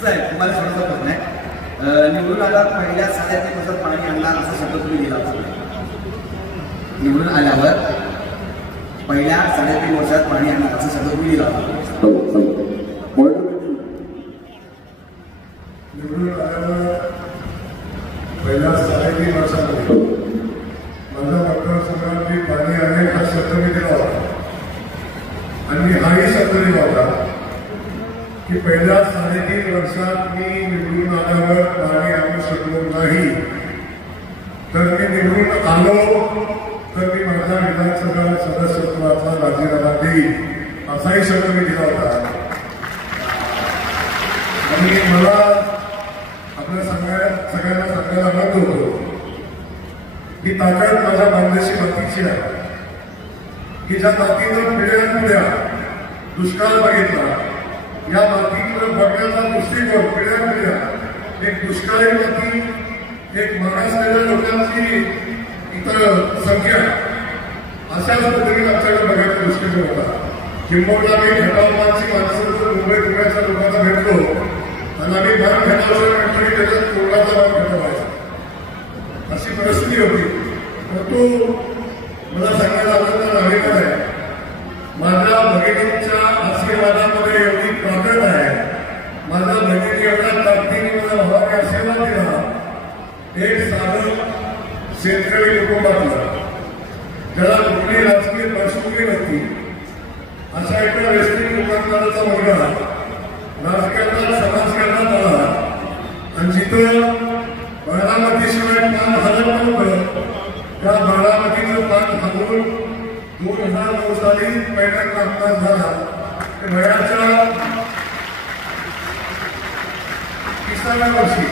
साहेब तुम्हाला छोटासा प्रश्न आहे. निवडून आल्यावर पहिल्या 3.5 वर्षात पाणी आणणार असा शब्द तुम्ही दिला होता. निवडून आल्यावर पहिल्या 3.5 वर्षात पाणी आणणार असा शब्द तुम्ही दिला होता. निवडून आल्यावर पहिल्या 3.5 वर्षामध्ये माझा मतदारसंघात मी पाणी आणेल हा शब्द मी दिला होता आणि हाही शब्द दिला होता की पहिल्या 3.5 वर्षात मी निवडून आल्यावर पाणी आणू शकलो नाही, तर मी निवडून आलो तर मी माझ्या विधानसभा सदस्यत्वाचा राजीनामा देईन असाही शब्द मी दिला होता. आणि मला आपल्या सगळ्यांना सांगायला आनंद होतो की ताकद माझ्या बांधल्याची मातीची आहे की ज्या मातीनं पिढ्यानपिढ्या दुष्काळ बघितला, या मातीकडे बघण्याचा दृष्टिकोन पिढ्यानपिढ्या एक दुष्काळी माती, एक मागासलेल्या लोकांची इतर संख्या अशाच पद्धतीने आमच्याकडे बघायचा दृष्टिकोन होता. किंबहुना मी घटावमानची माणसं जर मुंबई पुण्याच्या लोकांना भेटलो आणि आम्ही बाण घटावचं म्हटलं की त्याच्यात कोणाचा बाण घटावायचा अशी परिस्थिती होती. परंतु मला सांगायला आनंद झालेला आहे, माझ्या भगिनींच्या आशीर्वादामध्ये एवढी ताकद आहे, माझ्या भगिनी एवढ्या ताकदीने माझ्या भावाने आशीर्वाद दिला. एक साधं शेतकरी कुटुंबातलं ज्याला कुठली राजकीय पार्श्वभूमी नसती अशा एका रेस्टिंग दुकानदाराचा मुलगा राजकारणात समाजकारणात आला आणि जिथं बारामतीशिवाय पान हलत नव्हतं त्या बारामतीचं पान हलवून 2009 साली पहिल्यांदा आमदार झाला. वयाच्या 30व्या वर्षी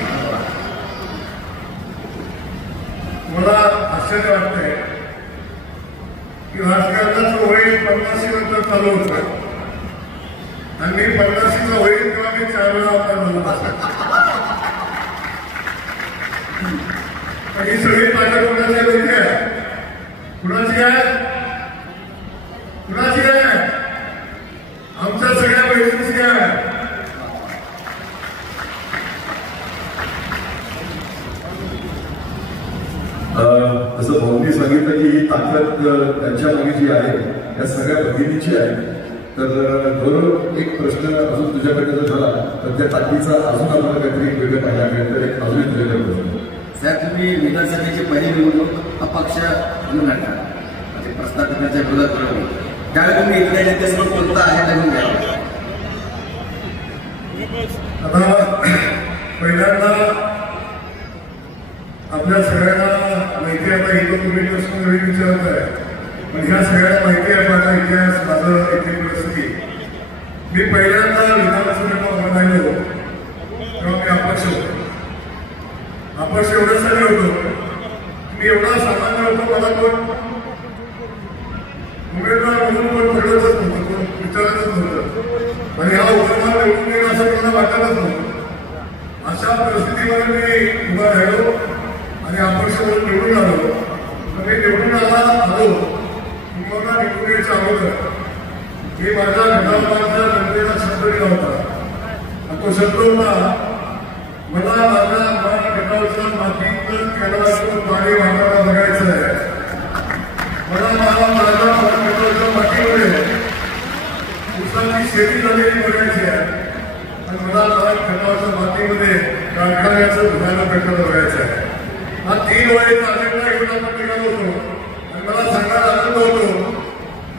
मला आश्चर्य वाटतंय की राजकारणाचं वय 50 नंतर चालू होतं आणि मी 50चं होईल तेव्हा मी 4 वेळा आमदार झालो. ही सगळी माझ्या कोणाची लोक आहे, कुणाची आहे, कुणाची आहे, आमच्या सगळ्या बहिणींची आहे. जसं भाऊंनी सांगितलं की ही ताकद त्यांच्या मागे जी आहे या सगळ्या भगिनीची आहे. तर बरोबर एक प्रश्न अजून तुझ्याकडे जर झाला तर त्या ताकदीचा अजून आम्हाला काहीतरी वेगळं पाहायला मिळेल. तर एक अजून तुझ्याकडे प्रश्न. साहेब तुम्ही विधानसभेची पहिली निवडणूक अपक्ष म्हणून लढणार, म्हणजे प्रस्थापिताच्या विरोधात लढवली, त्यावेळी तुम्ही इथल्या जनतेसमोर कोणता आहे लढून घ्यावा? आता पहिल्यांदा आपल्या सगळ्यांना माहिती आहे, आता इथं तुम्ही प्रश्न नवीन विचारत आहे पण ह्या सगळ्यांना माहिती आहे माझा इतिहास, माझं इथे परिस्थिती. मी पहिल्यांदा विधानसभेला उभा राहिलो तेव्हा मी अपक्ष होतो. अपक्ष एवढ्यासाठी होतो मी एवढा सामान्य होतो, मला कोण उमेदवार म्हणून कोण घडतच नव्हतं, कोण विचारतच नव्हतं आणि हा उमेदवार निवडून येईल असं कोणाला वाटतच नव्हतं. अशा परिस्थितीमध्ये मी उभा राहिलो आणि अपक्ष म्हणून निवडून आलो. मी निवडून आलो किंवा निवडून यायच्या अगोदर मी माझ्या घटावमानच्या जनतेला शब्द दिला होता आणि तो शब्द होता, मला माझ्या घटावच्या मातीतून केरळातून पाणी वाटायला बघायचं आहे, मला माझ्या घटावच्या मातीमध्ये ऊसाची शेती झालेली बघायची आहे आणि मला माझ्या घटावच्या मातीमध्ये कारखान्याचं धुवायला भेटायला बघायचं आहे. हा 3 वयाचा अजेंडा घेऊन आपण निघालो होतो आणि मला सांगायला आनंद होतो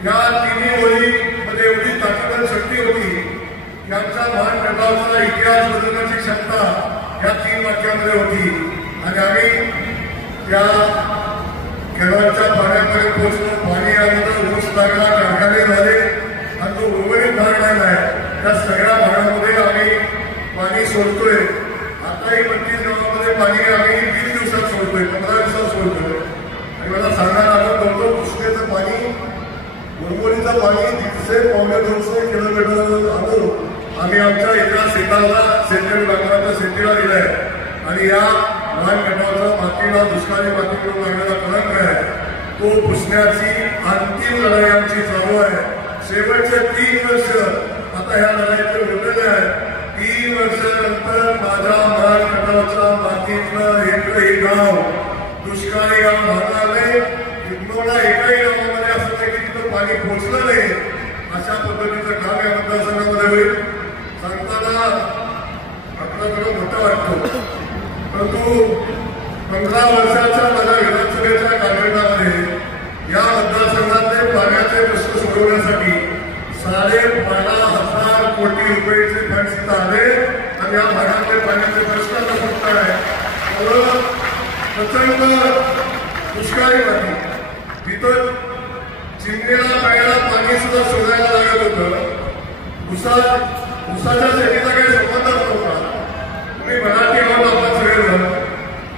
या 3 वहीमध्ये एवढी ताकद आणि शक्ती होती की आमच्या महान घटावचा इतिहास बदलण्याची क्षमता या 3 वाक्यामध्ये होती आणि आम्ही त्या केरळच्या पाण्यापर्यंत पोहोचलो. पाणी आलं, ऊस लागला, कारखाने झाले आणि जो उर्वरित भाग राहिला त्या सगळ्या भागामध्ये आम्ही पाणी सोडतोय. आताही 32 गावामध्ये पाणी आम्ही 20 दिवसात सोडतोय, 15 दिवसात सोडतोय. आणि मला सांगायला आलं होतं कृष्णेचं पाणी, मुरमुरीचं पाणी 150-200 किलोमीटर आणून आम्ही आमच्या एका शेताला शेतकरी बांधवाच्या शेतीला दिलाय आणि या लहान गटाच्या मातीला दुष्काळी मातीकडून लागलेला कलंक आहे तो पुसण्याची अंतिम लढाई आमची चालू आहे. शेवटचे 3 वर्ष आता ह्या लढाईचे उरलेले आहे. 3 वर्षानंतर माझ्या मराठवाड्याच्या मातीतलं एकही गाव दुष्काळी गाव झालं नाही. इंदोरला एकही गावामध्ये असं नाही की तिथं पाणी पोचलं नाही. अशा पद्धतीचं काम या मतदारसंघामध्ये होईल. सांगताना आपलं थोडं मोठं वाटतं, परंतु 15 वर्षाच्या माझ्या विधानसभेच्या कारकिर्दीमध्ये या मतदारसंघातले पाण्याचे प्रश्न सोडवण्यासाठी 12,500 कोटी रुपयाचे फंड्स तिथं आले आणि या भागातले पाण्याचे प्रश्न सुटत आहे. प्रचंड दुष्काळी माती, तिथं चिमणीला प्यायला पाणी सुद्धा शोधायला लागत होतं. उसाच्या शेतीचा काही संबंधच नव्हता. तुम्ही मराठी गाव आपण सगळेजण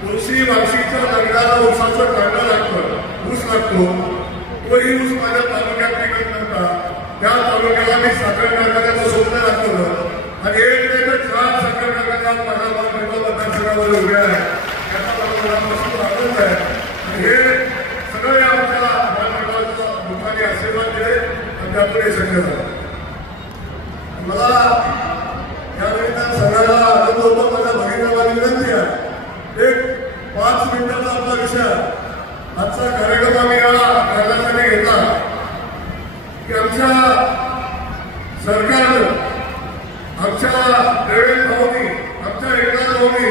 तुळशी वाक्षीच्या लग्नाला ऊसाचं कांदा लागतं, ऊस लागतो. तोही ऊस माझ्या तालुक्यात पिकत नव्हता. त्या तालुक्याला मी साखर कारखान्याचं स्वप्न दाखवलं आणि 1 ते 4 साखर कारखान्या माझ्या मतदारसंघामध्ये उभे आहे. याचा मला मनापासून आनंद आहे. हे सगळे आमच्या मराठवाड्याच्या लोकांनी आशीर्वाद दिले आणि त्यातून हे शक्य झालं. मला यावेळी सगळ्याला आनंद होतो. माझ्या भगिनीला विनंती आहे, एक 5 मिनिटाचा आपला विषय आजचा कार्यक्रम आम्ही या कारणासाठी घेतला की आमच्या सरकारनं, आमच्या देवेंद्र भाऊंनी, आमच्या एकनाथ भाऊंनी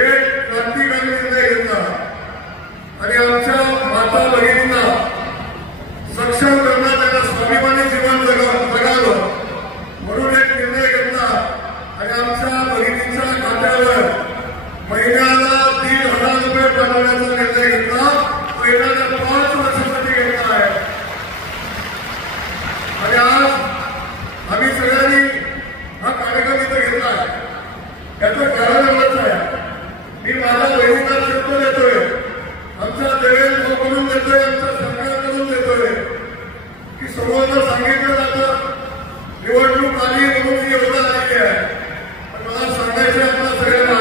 एक क्रांतिकारी निर्णय घेतला आणि आमच्या माता भगिनींना सक्षम करणं, त्यांना स्वाभिमानी जीवन जगावं म्हणून एक निर्णय घेतला आणि आमच्या भगिनींच्या खात्यावर महिन्याला 1,500 रुपये पाठवण्याचा निर्णय घेतला. तो येणाऱ्या 5 वर्षासाठी घेतला आहे. आणि आज आम्ही सगळ्यांनी हा कार्यक्रम इथं घेतला आहे. याचं कारण एवढंच आहे, मी माझ्या बहिणीला शब्द देतोय, आमच्या देवेंद्र भाऊकडून देतोय, आमच्या सरकारकडून देतोय की सर्वांना सांगितलं जातं निवडणूक आली म्हणून ही योजना आली आहे. पण मला सांगायचं आपल्या सगळ्यांना,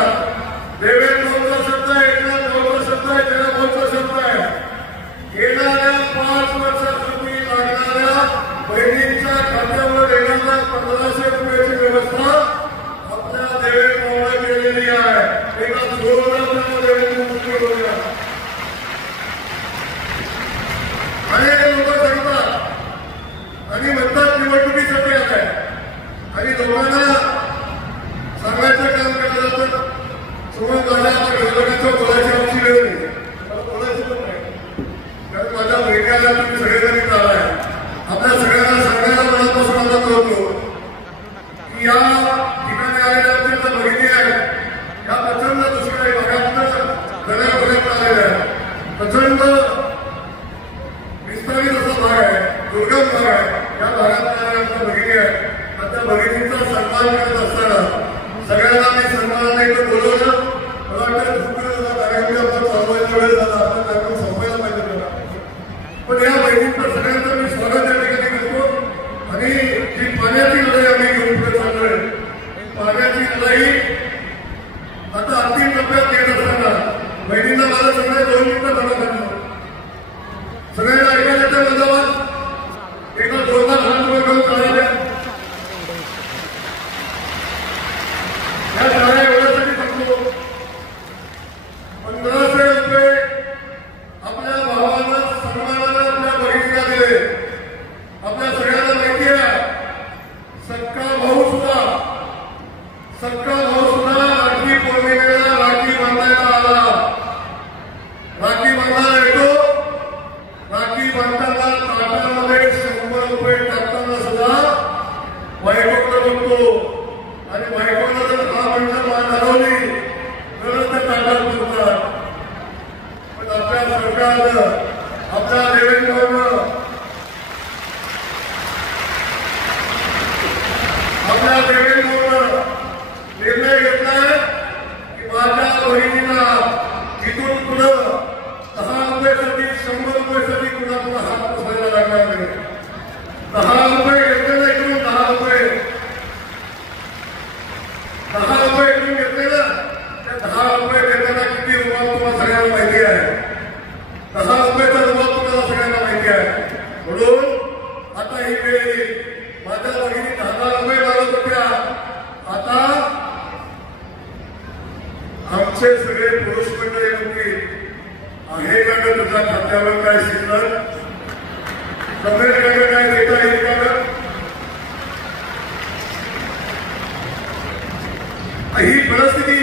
देवेंद्र भाऊचा शब्द आहे, एकनाथ भाऊचा शब्द आहे, जया भाऊचा शब्द आहे, येणाऱ्या 5 वर्षापूर्वी लागणाऱ्या बहिणींच्या खात्यावर येणाऱ्या 1,500 रुपयाची व्यवस्था आपल्या देवेंद्र भाऊने केलेली आहे. एका जोरदार देवेंद्र मुख्यमंत्री अनेक लोक सांगतात आणि म्हणतात निवडणुकीसाठी आत आहे आणि लोकांना सांगायचं काम केलं जातं. सुरुवात माझ्या विरोधकांच्या बोलायची आमची वेळ नाही, मला बोलायचं पण नाही, कारण माझ्या बहिणीला तुम्ही सगळेजणी आलाय. आपल्या सगळ्यांना सांगायला मनापासून आनंद होतो की या ठिकाणी आलेल्या आमच्या बहिणी आहेत, या प्रचंड दुष्काळी भागातून दऱ्यापर्यंत आलेल्या आहेत. प्रचंड विस्तारित असा भाग आहे, दुर्गम भाग आहे. या भागात आमच्या भगिनी आहेत. त्या भगिनींचा सन्मान करत असताना सगळ्यांना मी सन्मानाने इथं बोलवलं. मला वाटतं खूप वेळ झाला, कार्यक्रम आपण थांबवायचा वेळ झाला, आपण कार्यक्रम संपवायला पाहिजे होता. पण या बहिणींचं सगळ्यांचं मी स्वागत या ठिकाणी करतो. आणि जी पाण्याची लढाई आम्ही घेऊन पुढे चाललोय, पाण्याची लढाई आता अंतिम टप्प्यात येत असताना बहिणींना मला सगळ्या 2 मिनिटं झाला पाहिजे. सगळ्यांना ऐकायला मजावाद एका जोरदार हात घेऊन चालल्या. या शाळा एवढ्यासाठी सांगतो, 1,500 रुपये आपल्या भावाला सन्मानाला आपल्या बहिणीला दिले. आपल्या सगळ्यांना माहिती आहे, सक्का भाऊ सुद्धा राखी पौर्णिमेला राखी बांधायला आला. राखी बांधायला येतो, राखी बांधताना ताटामध्ये 100 रुपये टाकताना सुद्धा बायकोकडे बघतो आणि बायकोला जर 10 मिनिटं मान हरवली तरच ते ताटात बसतात. पण आपल्या सरकारनं, आपल्या देवेंद्र भाऊनं, निर्णय घेतलाय की माझ्या बहिणीला इथून पुढं 10 रुपयासाठी 100 रुपयासाठी कुणाला हात बसायला लागणार नाही. 10 रुपये घेतलेला इकडून 10 रुपये इकडून घेतलेला, त्या 10 रुपये देताना किती रुपये तुम्हाला सगळ्यांना माहिती आहे. 10 रुपयाचा रुपये तुम्हाला सगळ्यांना माहिती आहे. म्हणून आता ही वेळ माझ्या बहिणी 10 रुपये लागत होत्या, आमचे सगळे पुरुष मंडळी होती आहे का ग तुझ्या खात्यावर काय शिल्लक जमेल का ग काय देता येईल का ग ही परिस्थिती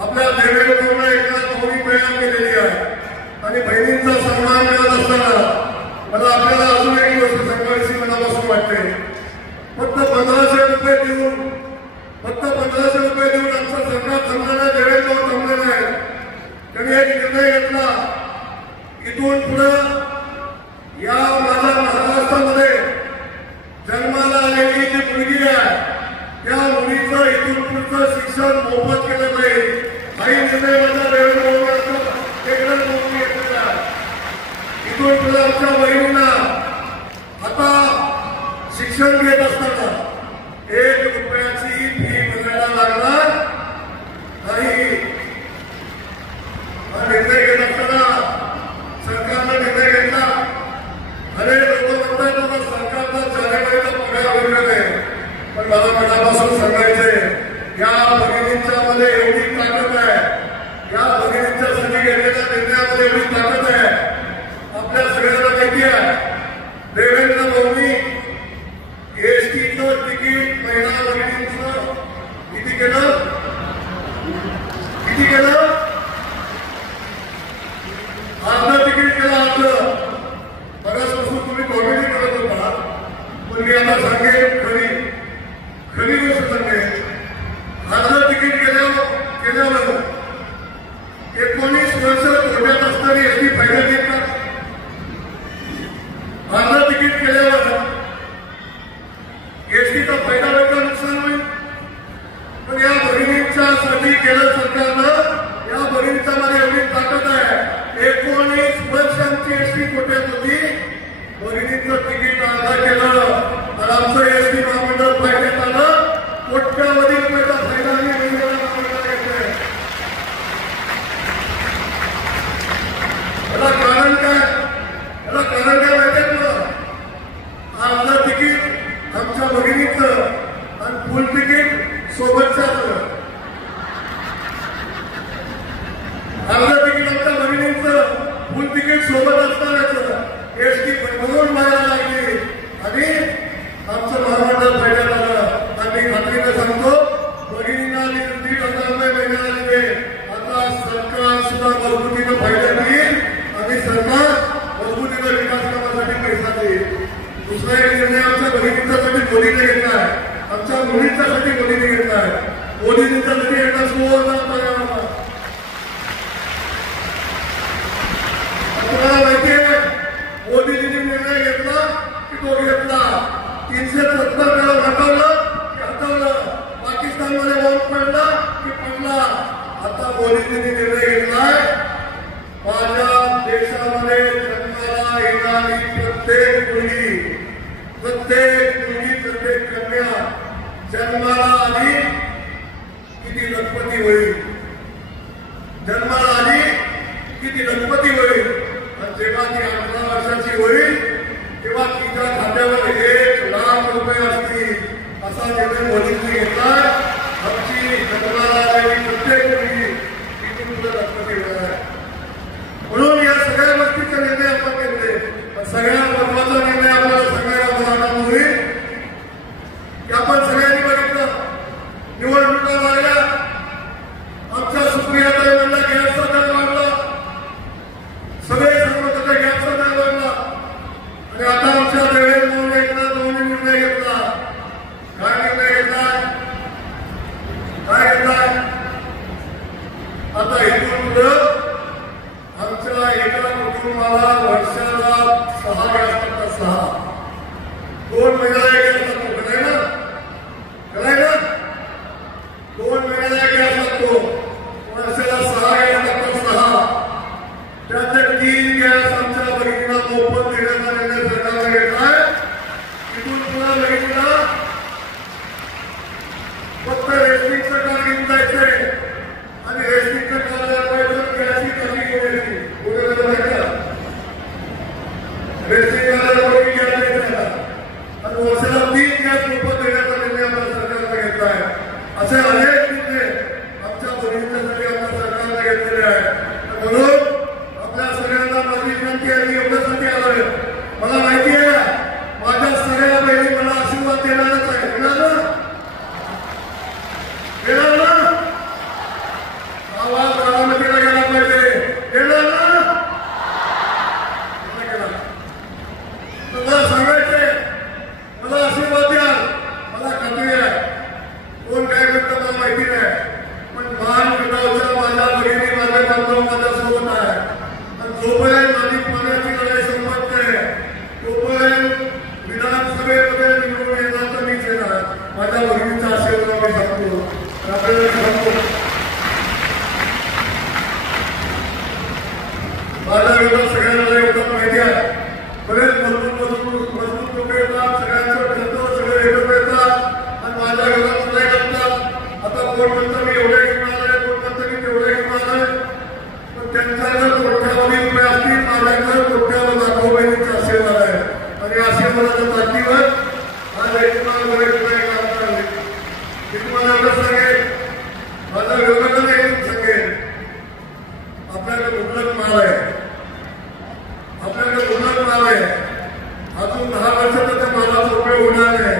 आपल्या देवेंद्रला एका दोन्ही तयार केलेली आहे आणि बहिणींचा सन्मान मिळत असताना मला आपल्याला अजून एक गोष्ट सांगायची मनापासून वाटते फक्त 1500 रुपये देऊन आमचा सरकार थांबलं नाही देवेंद्र थांबलं नाही त्यांनी एक निर्णय घेतला इथून पुढं या माझ्या महाराष्ट्रामध्ये जन्माला आलेली जी मुलगी आहे त्या मुलीचं इथून पुढचं शिक्षण मोफत केलं जाईल काही निर्णय माझ्या देवेंद्र घेतलेला आहे इथून पुढे आमच्या बहिणींना आता शिक्षण घेत असताना 1 रुपयाची फी भरायला लागणार नाही हा निर्णय घेत असताना सरकारनं निर्णय घेतला अरे लोक म्हणतात बाबा सरकारचा जानेवारीचा पगार वगैरे नाही पण मला मनापासून सांगायचंय या भगिनींच्या मध्ये एवढी ताकद आहे या भगिनींच्यासाठी घेतलेल्या निर्णयामध्ये एवढी ताकद आहे आपल्या सगळ्यांना माहिती आहे देवेंद्र भाऊंनी एसटीचं तिकीट महिला भगिनींचं किती केलं अर्ध तिकीट केलं अर्ध बऱ्याचपासून तुम्ही कॉमेडी करत होता पण मी आता सांगेन खरी गोष्ट सांगेन अर्ध तिकीट केल्यावर 19 वर्ष कोट्यात असताना याची फायदा घेत का अर्ध तिकीट केल्यावर एसटीचा फायदा होईल का नुकसान होईल पण या भगिनींच्यासाठी केलं सरकारनं या भगिनींच्या मध्ये एवढी ताकद आहे 19 वर्षांची एसटी कोट्यात होती भगिनींचं तिकीट अर्धा केलं आणि आमचं एसटी महामंडळ फायद्यात आलं कोट्यावधी रुपयाचा फायदा आणि घेतलाय याला कारण काय माहितीये तुला अर्धा तिकीट आमच्या भगिनीचं आणि फुल तिकीट सोबतच्याच अर्धा तिकीट आमच्या भगिनींचं फुल तिकीट सोबत असतानाच एसटी बनवून मारायला लागली आणि आमचं महामंडळ फायद्यात आलं आणि खात्रीने सांगतो भगिनींना 1,500 रुपये महिन्याला दिले आता सरकार सुद्धा मजबूतीनं फायदा घेईल आणि सरकार मजबूतीनं विकास कामासाठी पैसा देईल दुसरा एक निर्णय आमच्या भगिनींच्यासाठी मोदीने घेतला आहे आमच्या मुलींच्यासाठी मोदीने घेतला आहे मोदींच्यासाठी एकदा तुम्हाला माहितीये मोदीजींनी निर्णय घेतला की तो घेतला 370 वेळा हटवलं की हटवलं पाकिस्तानमध्ये बॉम्ब पडला की पडला आता मोदीजींनी निर्णय घेतलाय माझ्या देशामध्ये जन्माला येणारी प्रत्येक कन्या जन्माला आली किती लखपती होईल आणि जेव्हा ती 18 वर्षाची होईल तेव्हा तिच्या खात्यावर 1 लाख रुपये असतील असा निर्णय मोदींनी घेतलाय आमची जन्माला आलेली प्रत्येक मुलगी तिथून पुढे लखपती होणार आहे म्हणून या सगळ्या गोष्टीचे निर्णय आपण घेतले पण सगळ्यात महत्वाचा निर्णय आपल्याला सगळ्याला मला होईल की आपण सगळ्यांनी बघितलं निवडणुका लागल्या आमच्या सुप्रियाताई यांना गॅसचा दर वाढला सगळे सर्वत्र गॅसचा दर वाढला आणि आता आमच्या देवेंद्र एकदा दोन्ही निर्णय घेतला काय निर्णय घेतलाय आता इथून पुढं आमच्या एका कुटुंबाला वर्षाला 6 गॅस टाकतात 6 2 महिन्याला एक गॅस लागतो कराय ना 2 महिन्याला एक गॅस लागतो वर्षाला 6 गॅस लागतात 6 त्याचे 3 गॅस आमच्या बहिणीला मोफत देण्याचा निर्णय सरकारने घेतलाय इथून पुन्हा बहिणीला फक्त रेस्टिंगचं कार्ड घेऊन जायचंय आणि रेस्टिंगचं कार्ड गॅसची टाकी घेऊन यायची रेस्टिंग कार्ड गॅस द्यायचा आणि वर्षाला 3 गॅस मोफत देण्याचा निर्णय आपल्या सरकारने घेतलाय असे अनेक निर्णय आमच्या बहिणींच्यासाठी आपल्याला सांगतो माझा विरोध सगळ्यांना एवढं माहिती आहे. बरेच मजबूत लोक येतात, सगळ्यांचं ठरतं, सगळे एकत्र येतात आणि माझ्या विरोधात सुद्धा करतात. आता कोण म्हणतं मी एवढे घेऊन आलाय, कोण म्हणतं मी तेवढे घेऊन आलाय. पण त्यांच्याकडे कोट्यावधी रुपये असतील, माझ्याकडे कोट्यावर लाखो बहिणीचे आशीर्वाद आहे आणि आशीर्वादाच्या ताकीवर आज एक बरेच रुपये काम करावे. मी तुम्हाला एवढं सांगेन, माझ्या विरोधाला येऊन सांगेन, आपल्याकडे मुबलक माल आहे, आपल्याकडे मुबलक माल आहे. अजून 10 वर्षात त्या मालाचा उपयोग होणार आहे.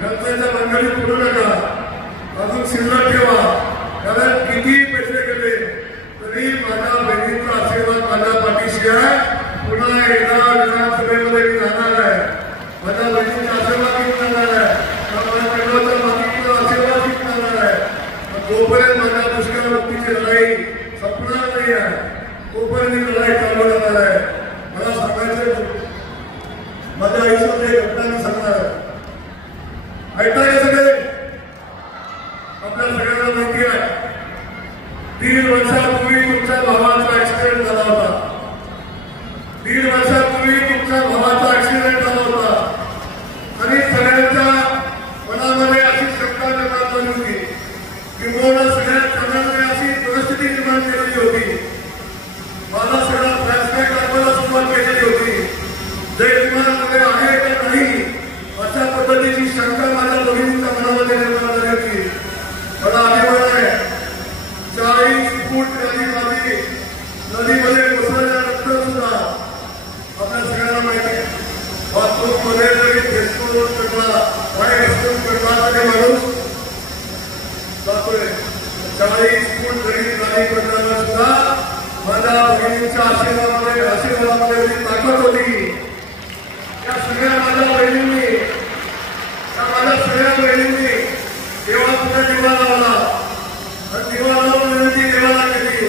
खर्चाच्या भानगडीत पडू नका, अजून शिल्लक ठेवा. कारण किती पैसे गेले तरी माझ्या बहिणीचा आशीर्वाद माझ्या पाठीशी आहे. पुन्हा एकदा विधानसभेमध्ये मी जाणार आहे, माझ्या बहिणीचा आशीर्वाद घेऊन जाणार आहे, माझ्या केंद्राच्या मातीचा आशीर्वाद घेऊन जाणार आहे. जोपर्यंत माझ्या दुष्काळमुक्तीची लढाई संपणार नाही आहे तोपर्यंत ही लढाई चालू राहणार आहे. मला सांगायचं माझ्या आयुष्यात एक घटना मी सांगणार आहे. ऐकताय सगळे? आपल्या सगळ्यांना माहिती आहे 1.5 वर्षापूर्वी तुमच्या भावाचा ऍक्सिडेंट झाला होता. 1.5 वर्षापूर्वी तुमच्या भावाचा ऍक्सिडेंट झाला होता आणि सगळ्यांच्या मनामध्ये अशी शंका निर्माण झाली होती, किंवा सगळ्या जणांनी अशी परिस्थिती निर्माण केलेली होती. मला सगळा फ्लॅशबॅक दाखवायला सुरुवात केलेली होती. जयकुमारमध्ये आहे का नाही अशा पद्धतीची शंका माझ्या दोघींच्या मनामध्ये निर्माण झाली होती. मला आठवण आहे 40 फूट नदीमध्ये कोसळल्यानंतर सुद्धा आपल्या सगळ्यांना माहिती आहे बाथरूममध्ये जरी फेसबुक पडला, बाहेर रस्त्यावर पडला तरी माणूस जातोय. 40 फूट जरी नदी पडल्यानं सुद्धा माझ्या बहिणीच्या आशीर्वादामध्ये जी ताकद होती, त्या सगळ्या माझ्या बहिणींनी, त्या माझ्या सगळ्या बहिणींनी देवापुढे दिवा लावला आणि दिवा लावून विनंती देवाला केली,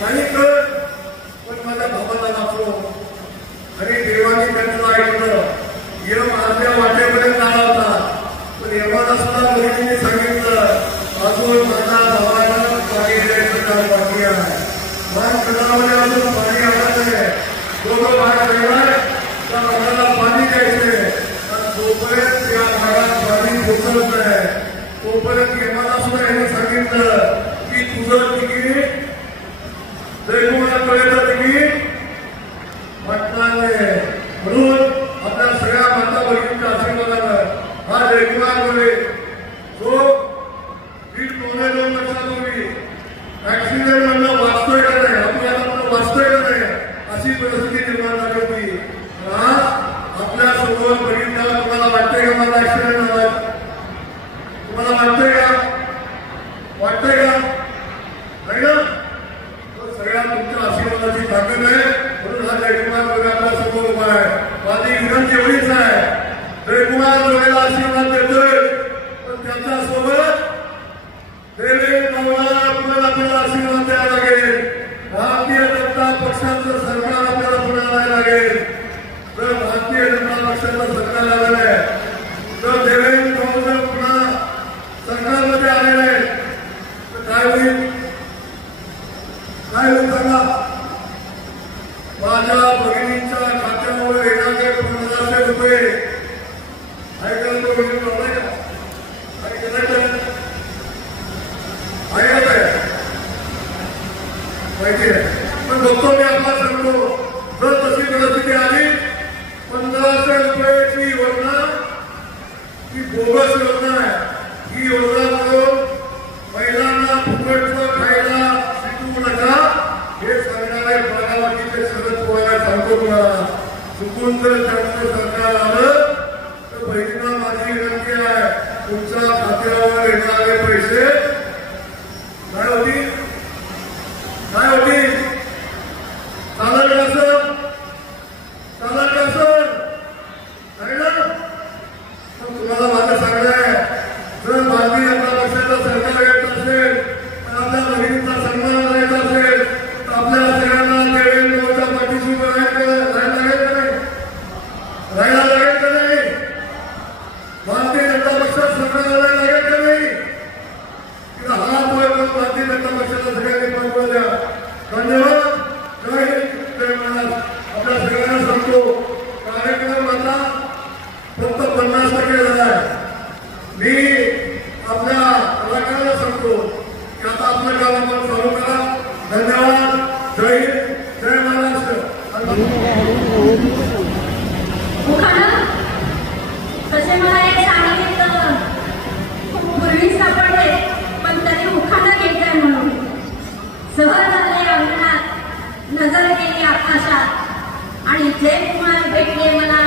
काही कर पण माझ्या भावाला वाचव. आणि देवाने त्यांचं ऐकलं. यम अर्ध्या वाटेपर्यंत आला होता, पण यमाला सुद्धा बहिणींनी सांगितलं अजून माझ्या भावाला पाणी द्यायचं काम बाकी आहे. मान कडामध्ये अजून पाणी आलं नाही, दोघं भाग देणार त्या भागाला पाणी द्यायचंय आणि जोपर्यंत या भागात पाणी पोचत नाही तोपर्यंत यमाला सुद्धा यांनी सांगितलं की तुझं तिकीट जयकुमारपर्यंत तिकीट वाटणार नाही. म्हणून आपल्या सगळ्या माता भगिनींच्या आशीर्वादानं हा जयकुमारमध्ये जो 1.5-2 वर्षापूर्वी ऍक्सिडेंट म्हणलं वाचतोय का नाही, आपल्याला वाचतोय का नाही अशी परिस्थिती निर्माण झाली होती. आज आपल्या समोर बघितल्यावर तुम्हाला वाटतंय का मला ऍक्सिडेंट झाला? तुम्हाला वाटतंय का? वाटतंय का? नाही ना? सगळ्या तुमच्या आशीर्वादाची ताकद आहे. म्हणून हा जयकुमार बघा आपल्या समोर उभा आहे. माझी विनंती एवढीच आहे, जयकुमार बघायला आशीर्वाद देतोय पण त्याच्यासोबत देवेंद्र भाऊला आपल्याला आशीर्वाद द्यावा लागेल. भारतीय जनता पक्षाचं सरकार आपल्याला पुढे आणायला लागेल. जर भारतीय जनता पक्षाचं सरकार आलेलं आहे, तर देवेंद्र भाऊ जर पुन्हा सरकारमध्ये आलेले आहे तर काय होईल? काय होईल सांगा? माझ्या भगिनींच्या खात्यावर येणारे 1500 रुपये ऐकायला तो बहिणी लावलाय का? माहिती आहे. पण बघतो मी आपला सांगतो, जर तशी परिस्थिती आली 1500 रुपयाची योजना ही बोगस योजना आहे. ही योजना करून महिलांना फुकटचं खायला शिकवू नका हे सांगणारे बारामतीचे शरद पवार सांगतो तुम्हाला. चुकून जर त्यांचं सरकार आलं तर बहिणींना माझी विनंती आहे, तुमच्या खात्यावर येणारे पैसे काय होतील? काय होतील? चालत कसं? चालत कसं? नाही ना? पण तुम्हाला माझं सांगणं आहे, जर भारतीय जनता पक्षाचं सरकार येत असेल तर आपल्या बहिणींचा सन्मान करायचा असेल तर आपल्या सगळ्यांना देवेंद्र भाऊच्या पाठीशी राहायला लागेल का नाही? राहायला लागेल का नाही? भारतीय जनता पक्षात सरकार आणायला लागेल का नाही? आपलं काम आपण चालू करा. धन्यवाद. जय हिंद, जय महाराष्ट्र. तसे मला एक सांगितलं पूर्वी सापडले पण तरी उखाणं घेतलंय म्हणून. सहज आले अंगणात, नजर गेली आकाशात आणि जे कुमार भेटले मला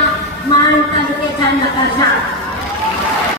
मान तालुक्याच्या नकाशात.